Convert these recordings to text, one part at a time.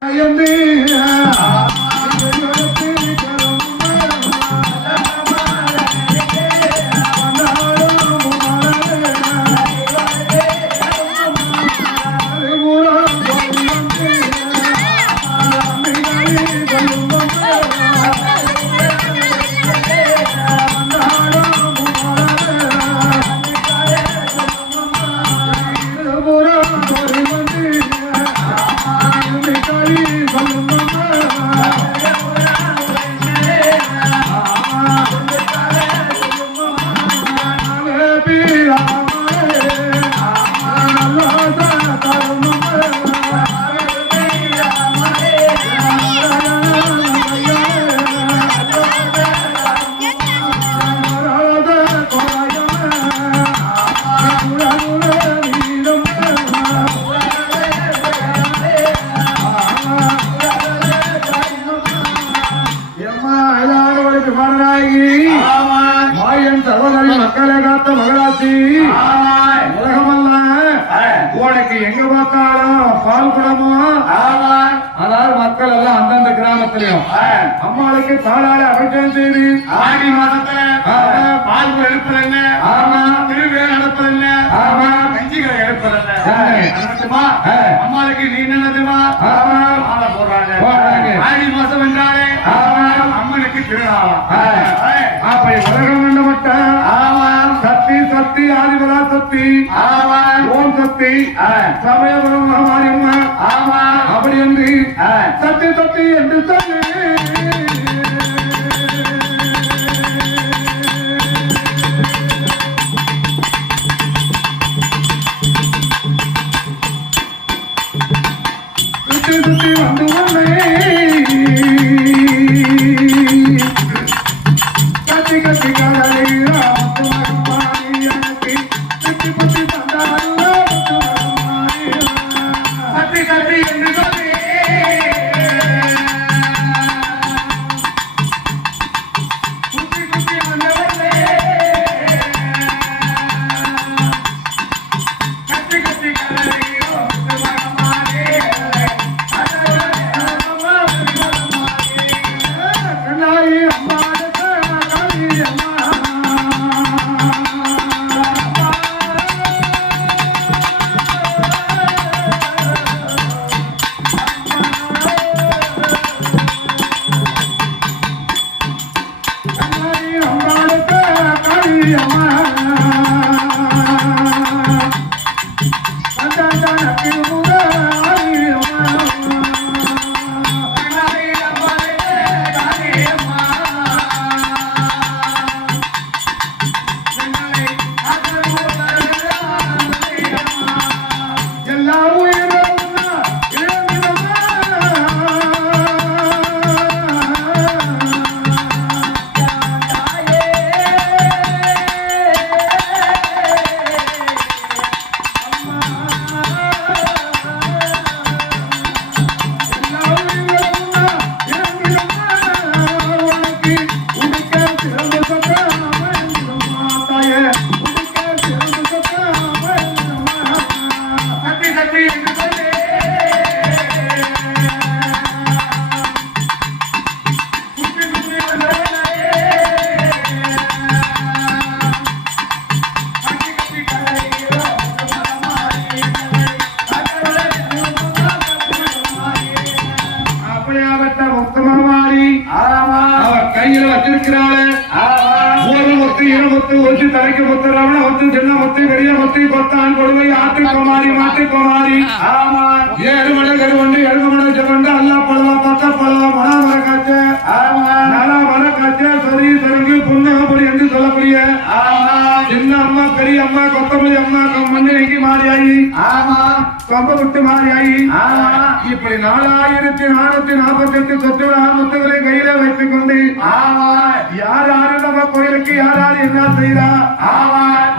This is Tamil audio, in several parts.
I am me. Allah எழுப்புறங்க ஆமா. திருவேல் எழுப்புறங்க ஆமா. கஞ்சிகளை. அனுமதிமா? ஆ. அம்மாளுக்கு நீ என்னதுமா ஆமா. மாலை போடுறாங்க போடுறாங்க. ஆடி மாசம் என்றாலே ஆமா. அம்மனுக்கு திருநாளாம் ஆ. அப்படி உலகம் கண்ட மட்டும் ஆமா சக்தி சக்தி ஆதிபரா சக்தி ஆமா ஓம் சக்தி ஆ. சமயபுரம் மகாமாரியம்மா ஆமா அப்படி என்று ஆ. சக்தி சக்தி என்று சொல்லி சுத்தி சுத்தி வந்து உன்னை முத்து தலைக்கு முத்து ரவண முத்து சின்ன முத்து பெரிய முத்து கொத்தான் கொடுவை ஆட்டு கோமாரி மாட்டு கோமாரி. ஏழு மலை கருவண்டு எழுது மலை செவண்டு அல்லா பழவா பக்க பழவா மன மர காய்ச்ச நல மர காய்ச்ச சரி சருங்கு புண்ணு அப்படி என்று சொல்லக்கூடிய அம்மா பெரிய அம்மா கொத்தமல்லி அம்மா மஞ்சள் மாறியாயி? கொம்ப விட்டு மாறியாயி? இப்படி நாலாயிரத்தி நானூத்தி நாற்பத்தி எட்டு சொத்து முத்துகளை கையில வைத்துக் கொண்டு யார் யாரு நம்ம கோயிலுக்கு யார் யாரு என்ன செய்யறா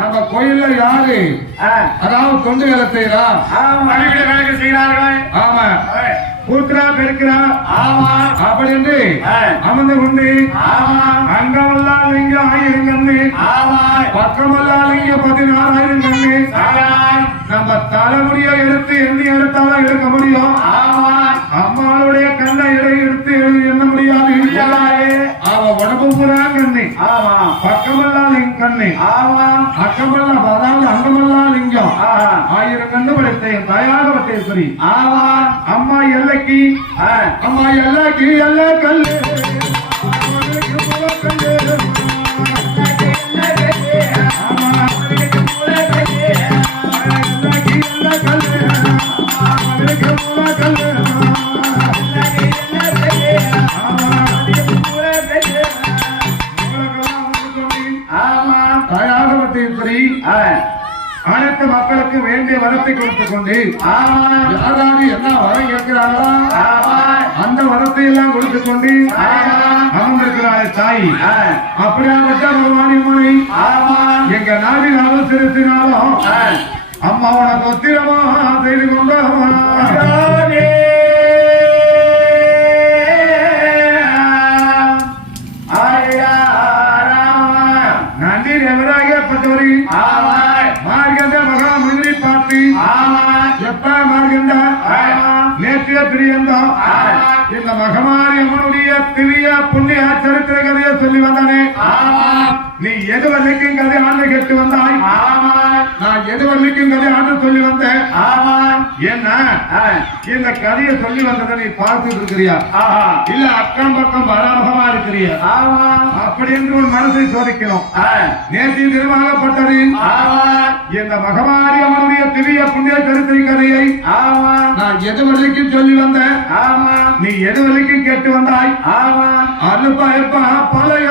நம்ம கோயில்ல யாரு? அதாவது தொண்டு வேலை செய்யறா வேலைக்கு செய்கிறார்கள் ஆமா. கூத்துரா பெருக்கிறா ஆமா அப்படி என்று அமர்ந்து கொண்டு ஆமா அங்கமெல்லாம் நீங்க ஆயிரம் கண்ணு. பதினாறாயிரம் கண்ணு. நம்ம தலைமுடியை எடுத்து எண்ணி எடுத்தாலும் எடுக்க முடியும்? அம்மாளுடைய கண்ணை இடை எடுத்து எண்ண முடியாது. அவ உடம்பு பூரா கண்ணு. பக்கமெல்லாம் ஆமா அக்கமல்லா அதாவது அங்கமல்லா லிங்கம். ஆயிரம் கண்ணு படைத்த என் தாயாக பட்டேஸ்வரி ஆமா அம்மா எல்லைக்கு. அம்மா எல்லைக்கு எல்லை கல்லு கல்லு. அனைத்து மக்களுக்கு வேண்டிய வரத்தை கொடுத்துக் கொண்டு யாராவது என்ன வரம் கேட்கிறார்களோ? ஆமா அந்த வரத்தை எல்லாம் கொடுத்துக் கொண்டு அமர்ந்திருக்கிறாள் தாய். அப்படியாப்பட்ட பகவானி மொழி ஆமா எங்க நாடினாலும் சிறுத்தினாலும் ஆ. அம்மா உனக்கு ஒத்திரமா செய்து கொண்டோமா எப்ப மார்கண்ட. நேற்றைய பிரியந்தம் ஆமா. இந்த மகமாரி அம்மனுடைய திவ்ய புண்ணிய சரித்திர கதையை சொல்லி வந்தானே நீ எது வரைக்கும் கதை ஆண்டு கேட்டு வந்தாய். ஆமா நான் எது வரைக்கும் கதை ஆண்டு சொல்லி வந்தேன். ஆமா என்ன? இந்த கதையை சொல்லி வந்ததை நீ பார்த்துட்டு இருக்கிறியா? ஆஹா. இல்ல அக்கம் பக்கம் பராமுகமா இருக்கிறியா? ஆமா அப்படி என்று உன் மனசை சோதிக்கணும். நேற்று திருமணப்பட்டது ஆமா இந்த மகமாரி அவனுடைய திவ்ய புண்ணிய கருத்தை கதையை ஆமா நான் எது வரைக்கும் சொல்லி வந்தேன்? ஆமா நீ எது வரைக்கும் கேட்டு வந்தாய்? ஆமா அனுப்ப எப்ப பழைய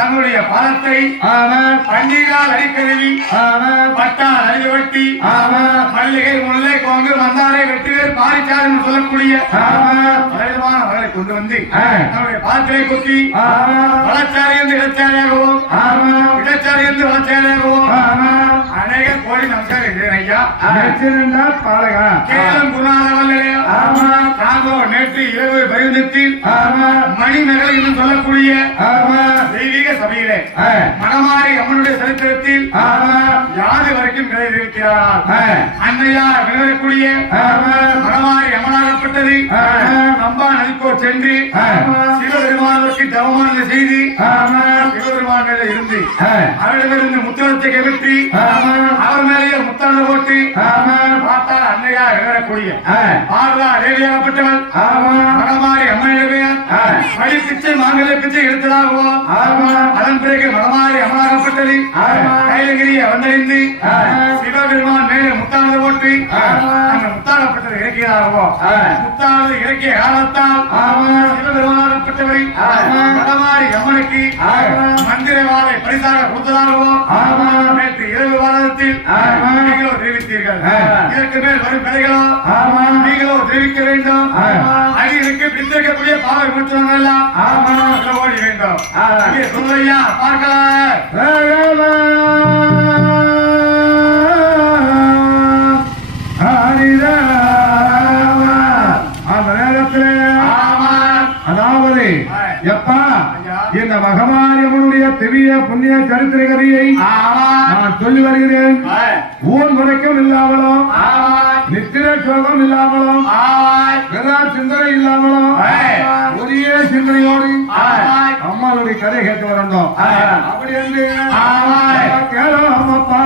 தன்னுடைய பாதத்தை பண்டிகால் அடிக்கருவி பட்டால் அடிவட்டி மல்லிகை முல்லை கோங்கு மந்தாரை வெற்றிவேர் பாரிச்சாதம் சொல்லக்கூடிய பலவிதமான மலரை கொண்டு வந்து. தன்னுடைய பாதத்திலே குத்தி வளச்சாரி என்று இடச்சாரியாகவும் இடச்சாரி என்று வளச்சாரியாகவும் ஐயா. பாலகா. கேலம் குணாதவல்லரே ஆமா. தாங்கோ நேற்று இரவு பரிந்தத்தில் ஆமா மணிமகள் என்று சொல்லக்கூடிய ஆமா தெய்வீக சபையிலே அம்மனுடைய சரித்திரத்தில் ஆமா யாது வரைக்கும் நிறைவேற்றினார் ஆ. அன்னையார் விளையக்கூடிய ஆமா மணமாரி அமலாகப்பட்டது ஆ. ரம்பா நதிக்கோ சென்று ஆ. சிவபெருமானுக்கு தவமான செய்தி ஆமா சிவபெருமான் மேல இருந்து ஆ. அவரிடமிருந்து முத்தளத்தை கவிழ்த்தி ஆமா. அவர் மேலேயே முத்தான போட்டு ஆமா பார்த்தால் அன்னையார் விளையக்கூடிய ஆ. பார்வா மணமாரி அம்மனிடமே ஆ. வழி பிச்சை மாங்கல்ய பிச்சை எடுத்ததாகவோ ஆமா. அதன் பிறகு மணமாரி அமலாகப்பட்டது. கைலகிரியை வந்தடைந்து. சிவபெருமான் மேலே முத்தானது போட்டு. அந்த முத்தானப்பட்டது இறக்கியதாகவும். முத்தானது இறக்கிய காலத்தால் ஆமா. வடமாறி அம்மனுக்கு ஆமா. மந்திர வாழை பரிசாக கொடுத்ததாகவும் ஆமா. நேற்று இரவு வாரத்தில். நீங்களோ தெரிவித்தீர்கள். இதற்கு மேல் வரும் கதைகளோ ஆமா. நீங்களோ தெரிவிக்க வேண்டும். அடிகளுக்கு பிடித்திருக்கக்கூடிய பாவை விமர்சனம் எல்லாம் ஆமா. ஓடி வேண்டும் சொல்லையா பார்க்கலாம் மகமாரியம்மனுடைய திவ்ய புண்ணிய சரித்திர கதையை. நான் சொல்லி வருகிறேன். ஊன் முறைக்கும் இல்லாமலும் ஆமா. நித்திர சோகம் இல்லாமலும் ஆமா. வேதா சிந்தனை இல்லாமலும் ஆ. ஒரே சிந்தனையோடு ஆ. அம்மாளுடைய கதை கேட்டு வரணும். அப்படி என்று. கேளோம் அப்பா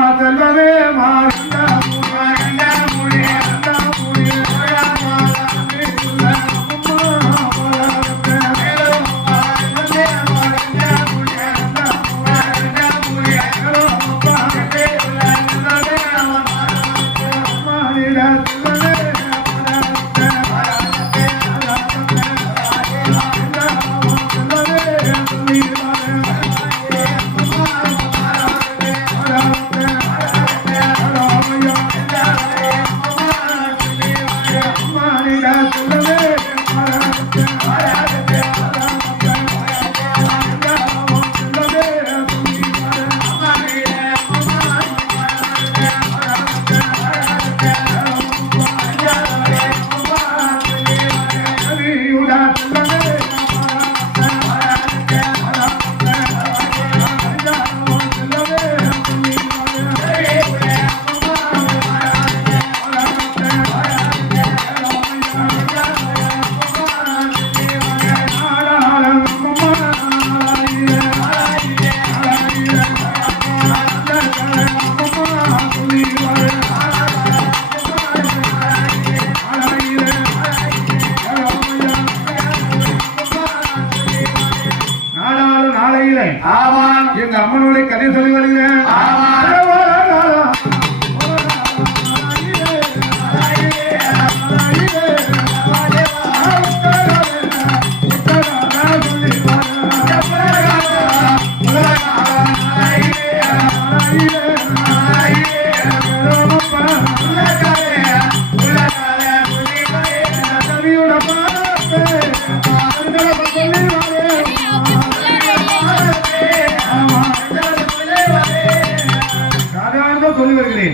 ஆமா. எங்க அம்மனுடைய கதை சொல்லி வருகிறேன்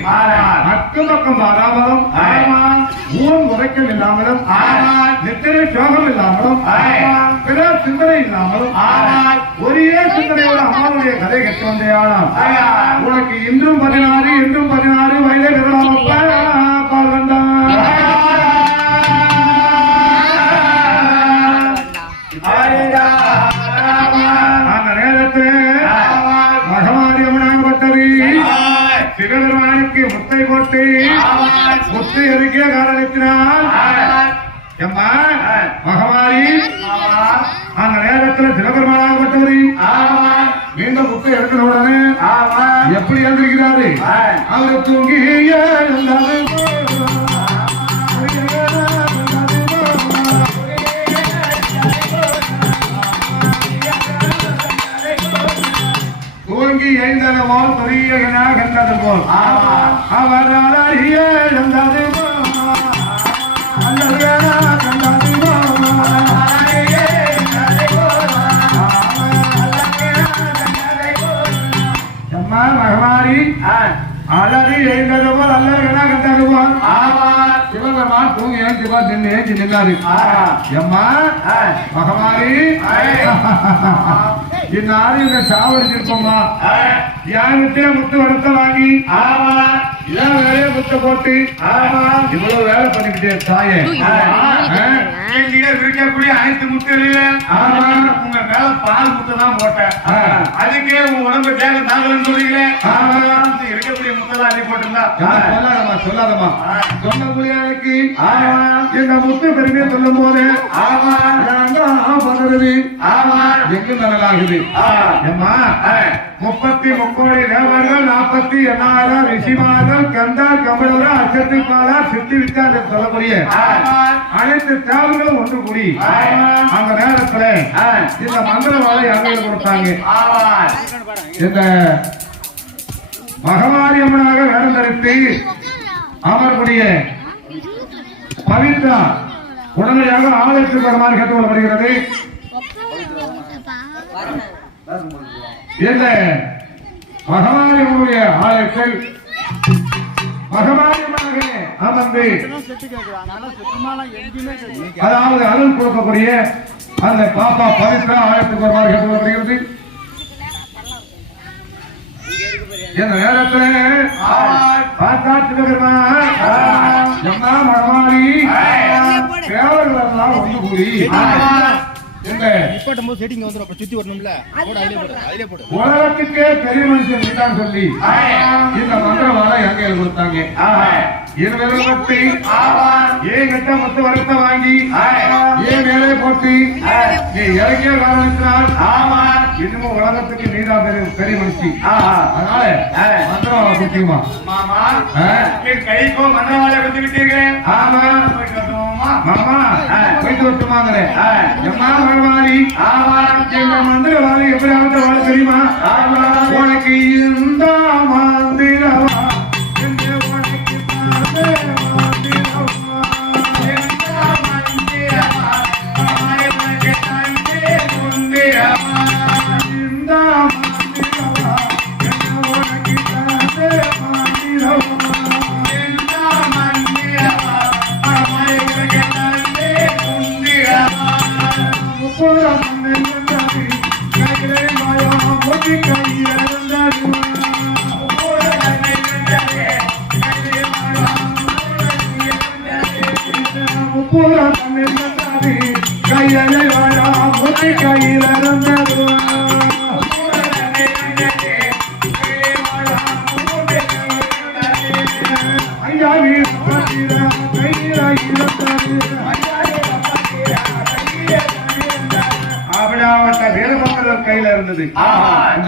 அக்கம் பக்கம் ஆமா. ஊன் உரைக்கம் இல்லாமலும். நித்திரை சோகம் இல்லாமலும் ஆமா. பிற சிந்தனை இல்லாமலும். ஒரே சிந்தனையோட அம்மாவுடைய கதை கட்டு வந்தேயானால் ஆமா. உனக்கு இன்றும் பதினாறு இன்றும் பதினாறு வயதை விடலாமப்பா முத்தை போட்டு முத்து எதுக்கிய காரணத்தினால் எம்மா மகமாரி அந்த நேரத்தில் சிவபெருமானாகப்பட்டவர் மீண்டும் முத்தை எடுக்கிற உடனே எப்படி எழுந்திருக்கிறாரு? அவர் தூங்கி எழுந்தாரு தூங்கி எழுந்தது போல் பெரியகனாக கண்டது போல் அவர் அறிய எழுந்தது மகமாரி அலறி எழுந்தது போல் அல்லையனா கண்டது போல் சிவபெருமான் தூங்கி எம்மா மகமாரி இந்த சாவடிச்சிருப்போம்மா யாருக்கிட்டே முத்து வரத்தை வாங்கி? இதான் வேலையை முத்த போட்டு? இவ்வளவு வேலை பண்ணிக்கிட்டே தாயே. இருக்கக்கூடிய அனைத்து முத்துகளில ஆமா. உங்க மேல பால் முத்தை தான் போட்டேன். அதுக்கே உங்க உடம்பு தேவை தாங்கலன்னு சொல்றீங்களே? ஆமா. இருக்கக்கூடிய முத்தெல்லாம் அள்ளி போட்டிருந்தா? சொல்லாதம்மா சொல்லாதம்மா. ஆ. சொன்ன முடியாதுக்கு எங்க முத்து பெருமையை சொல்லும் போது பதறது ஆமா எங்கு நனலாகுது ஆ. முப்பத்தி முக்கோடி தேவர்கள் நாற்பத்தி எண்ணாயிரம் ரிஷிமார்கள் கந்தா கமலரா அச்சத்திப்பாலா சித்தி வித்யாசம் சொல்லக்கூடிய அனைத்து தேவர்களும் ஒன்று கூடி அந்த நேரத்துல இந்த மந்திரவாளை அங்கே கொடுத்தாங்க. இந்த மகமாரி அம்மனாக வேடம் தரித்து அமரக்கூடிய பவித்ரா உடனடியாக ஆலயத்துக்கு வருமாறு கேட்டுக்கொள்ளப்படுகிறது. இந்த மகமாரியம்மனுடைய ஆலயத்தில் மகமாரியம்மனாக அமர்ந்து அதாவது அருள் கொடுக்கக்கூடிய அந்த பாப்பா பவித்ரா ஆலயத்துக்கு வருமாறு கேட்டுக்கொள்ளப்படுகிறது இந்த நேரத்தில் பார்த்தாட்டு பெருமாள் மகமாரி தேவர்கள் எல்லாம் ஒன்று கூடி உலகத்துக்கே பெரிய மனுஷன் சொல்லி இந்த மந்திரவாளை எங்க கொடுத்தாங்க. இருபத்தி ஏன் கட்ட மொத்த வரத்தை வாங்கி ஏன் மேலே போட்டு? நீ காரணத்தினால் இன்னமும் உலகத்துக்கு நீதான் பெரிய பெரிய மனுஷி. அதனால வந்து விட்டீர்கள் ஆமா? மாமா போயிட்டு வரட்டுமாங்கிறேன் எம்மா மகவாளி எங்க மந்திரவாளி எப்படி அவத்த வாழ தெரியுமா? உனக்கு இந்த மந்திரவா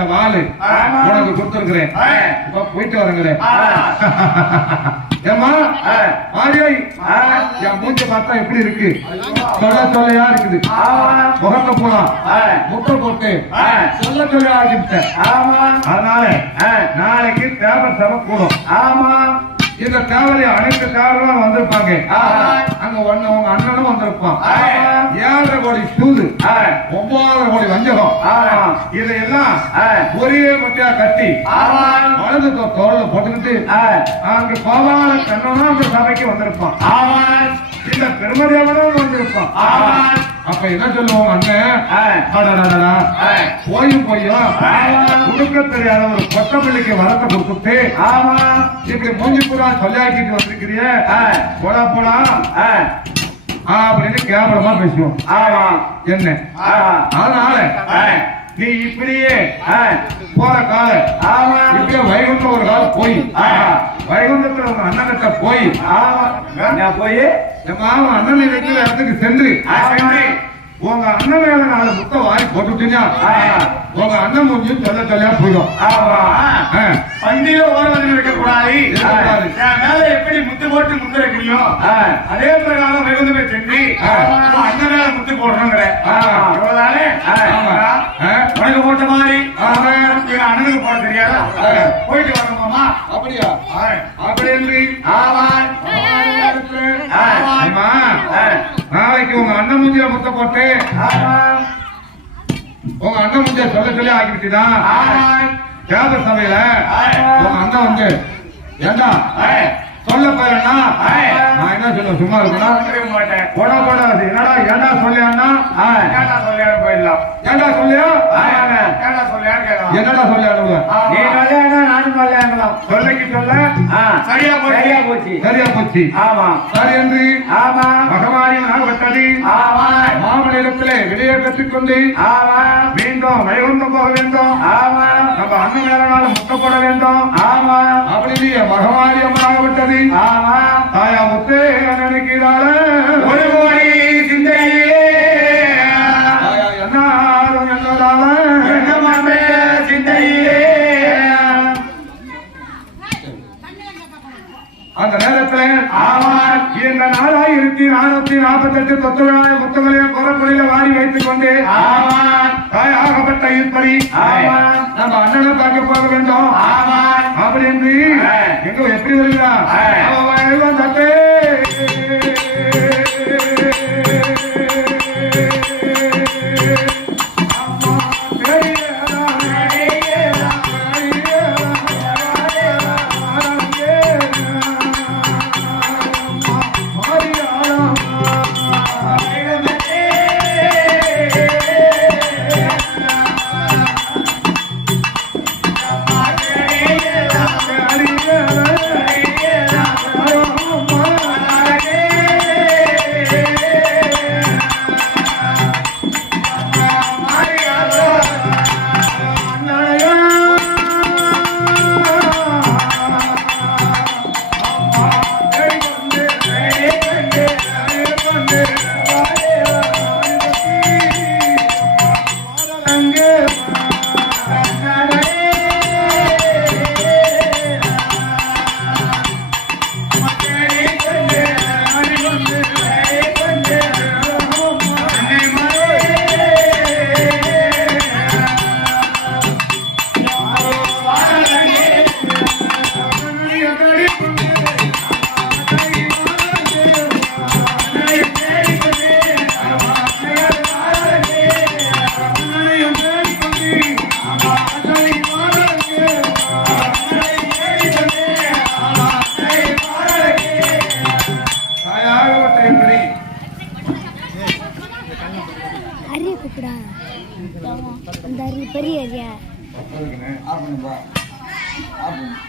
இந்த வாளு. உனக்கு கொடுத்திருக்கிறேன். இப்ப போயிட்டு வரங்களே ஏமா மாரியை என் மூஞ்ச பார்த்தா எப்படி இருக்கு? சொல்ல சொல்லையா இருக்குது. முகக்க போலாம். முட்டை போட்டு சொல்ல சொல்லையா ஆகிவிட்டேன் அதனால நாளைக்கு தேவை சபை கூடும். ஆமா. இந்த தேவரை அனைத்து தேவரும் வந்திருப்பாங்க. அங்க ஒண்ணு உங்க அண்ணனும் வந்திருப்பான். ஏழரை கோடி சூது ஒன்பதரை கோடி வஞ்சகம். இதையெல்லாம் ஒரே முட்டியா கட்டி வலது தோல்ல போட்டுக்கிட்டு அங்க கோபால கண்ணனும் அந்த சபைக்கு வந்திருப்பான். இந்த பெருமதேவனும் வந்திருப்பான். அப்ப என்ன சொல்லுவோம் அண்ணன். போயும் போயும் கொடுக்க தெரியாத ஒரு கொத்தமல்லிக்கு வரத்தை கொடுத்துட்டு இப்படி மூஞ்சி பூரா சொல்லாக்கிட்டு வந்திருக்கிறிய? போடா போடா. அப்படின்னு கேவலமா பேசுவோம். என்ன? அதனால நீ இப்படியே போற காலம் இப்படியே வைகுண்டம் ஒரு காலம் போய் வைகுண்டத்துல உங்க அண்ணன்கிட்ட போய் போய்? மாமன் அண்ணன் இருக்கிற இடத்துக்கு சென்று உங்க அண்ணன் மேல நாலு முட்டை வாரி போட்டுட்டீங்கன்னா உங்க அண்ணன் முடிஞ்சு சொல்ல சொல்லியா போயிடும். பந்தியில கூடாது இருக்கக்கூடாது. என் மேல எப்படி முத்து போட்டு முத்து வைக்கிறியோ அதே பிரகாரம் வெகுந்துமே சென்று ஆ. உன் அண்ணன் மேல முத்து போடுறோங்கிற. உனக்கு போட்ட மாதிரி. அண்ணனுக்கு போட தெரியாதா. போயிட்டு வரணுமாமா அப்படியா. அப்படி என்று ஆமா ஆ. அம்மா, ஆ. நாளைக்கு உங்க அண்ணன் முஞ்சில முத்த போட்டு. உங்க அண்ணன் முஞ்சில சொல்ல சொல்லி ஆக்கிவிட்டுதா தேவ சபையில அண்ணன் வந்து. ஏண்டா. சொல்ல போறேன்னா. நான் என்ன சொல்ல சும்மா இருக்கணும் இருக்க மாட்டேன். போட போடாது என்னடா ஏண்டா சொல்லியான்னா? ஏன்டா சொல்லியாரு போயிடலாம். ஏண்டா சொல்லியா? ஆமாங்க. ஏன்டா என்னடா சொல்லியாடுவ நீ சொல்லியாங்க நானும் சொல்லியாங்கலாம் சொல்லைக்கு சொல்ல. சரியா போச்சு. சரியா போச்சு. சரியா போச்சு. ஆமா. சரி என்று ஆமா. மகமாரியம் நாகப்பட்டது ஆமா. மாமனிடத்திலே வெளியே கற்றுக்கொண்டு ஆமா. மீண்டும் வைகுண்டம் போக வேண்டும். ஆமா. நம்ம அண்ணன் மேலால முட்டப்பட வேண்டும். ஆமா. அப்படி மகமாரி அம்மனாகப்பட்டது ஆமா. தாயா முத்தே நினைக்கிறாள். ஒரு கோடி சிந்தையே இந்த நாலாயிரத்தி நானூத்தி நாற்பத்தி எட்டு தொத்துகளாய முத்துகளையும் குரக்குறையில வாரி வைத்துக் கொண்டு ஆமாம். தாயாகப்பட்ட இப்படி. நம்ம அண்ணனை பார்க்க போக வேண்டும். அப்படி என்று. எங்க எப்படி வருகிறா